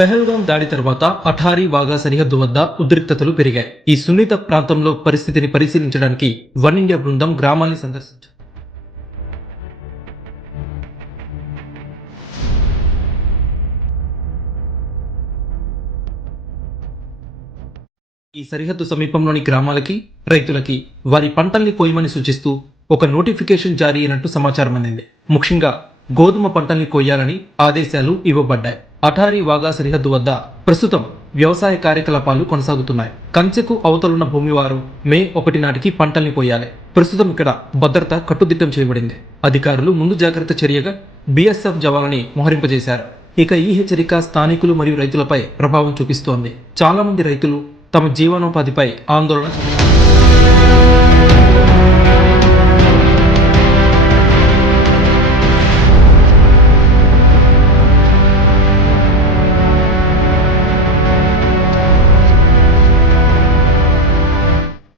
పెహల్గాం దాడి తర్వాత అఠారీ వాఘా సరిహద్దు వద్ద ఉద్రిక్తతలు పెరిగాయి. ఈ సున్నిత ప్రాంతంలో పరిస్థితిని పరిశీలించడానికి వన్ ఇండియా బృందం గ్రామాన్ని సందర్శించారు. ఈ సరిహద్దు సమీపంలోని గ్రామాలకి, రైతులకి వారి పంటల్ని కోయమని సూచిస్తూ ఒక నోటిఫికేషన్ జారీ అయినట్టు సమాచారం అందింది. ముఖ్యంగా గోధుమ పంటల్ని కోయాలని ఆదేశాలు ఇవ్వబడ్డాయి. అఠారీ వాఘా సరిహద్దు వద్ద ప్రస్తుతం వ్యవసాయ కార్యకలాపాలు కొనసాగుతున్నాయి. కంచెకు అవతలున్న భూమివారు మే 1 నాటికి పంటల్ని కోయాలి. ప్రస్తుతం ఇక్కడ భద్రత కట్టుదిట్టం చేయబడింది. అధికారులు ముందు జాగ్రత్త చర్యగా బీఎస్ఎఫ్ జవాన్లని మోహరింపజేశారు. ఇక ఈ హెచ్చరిక స్థానికులు మరియు రైతులపై ప్రభావం చూపిస్తోంది. చాలా మంది రైతులు తమ జీవనోపాధిపై ఆందోళన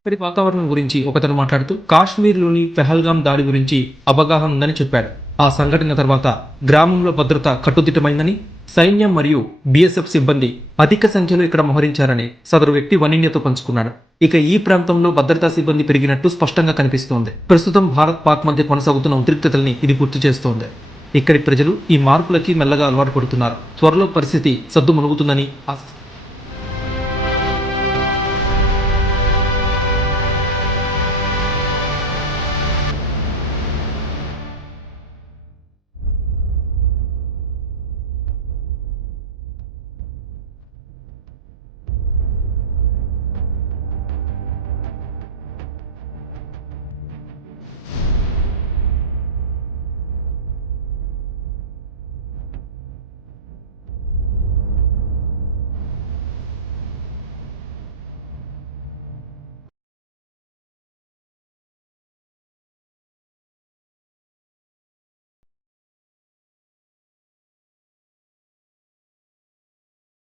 ఇక్కడి వాతావరణం గురించి ఒకతను మాట్లాడుతూ కాశ్మీర్లోని పెహల్గాం దాడి గురించి అవగాహన ఉందని చెప్పాడు. ఆ సంఘటన తర్వాత గ్రామంలో భద్రత కట్టుదిట్టమైందని, సైన్యం మరియు బీఎస్ఎఫ్ సిబ్బంది అధిక సంఖ్యలో ఇక్కడ మోహరించారని సదరు వ్యక్తి వన్ ఇండియాతో పంచుకున్నాడు. ఇక ఈ ప్రాంతంలో భద్రతా సిబ్బంది పెరిగినట్టు స్పష్టంగా కనిపిస్తోంది. ప్రస్తుతం భారత్ పాక్ మధ్య కొనసాగుతున్న ఉద్రిక్తతల్ని ఇది గుర్తు చేస్తోంది. ఇక్కడి ప్రజలు ఈ మార్పులకి మెల్లగా అలవాటు పడుతున్నారు. త్వరలో పరిస్థితి సద్దుమణుగుతుందని ఆశిస్తున్నారు.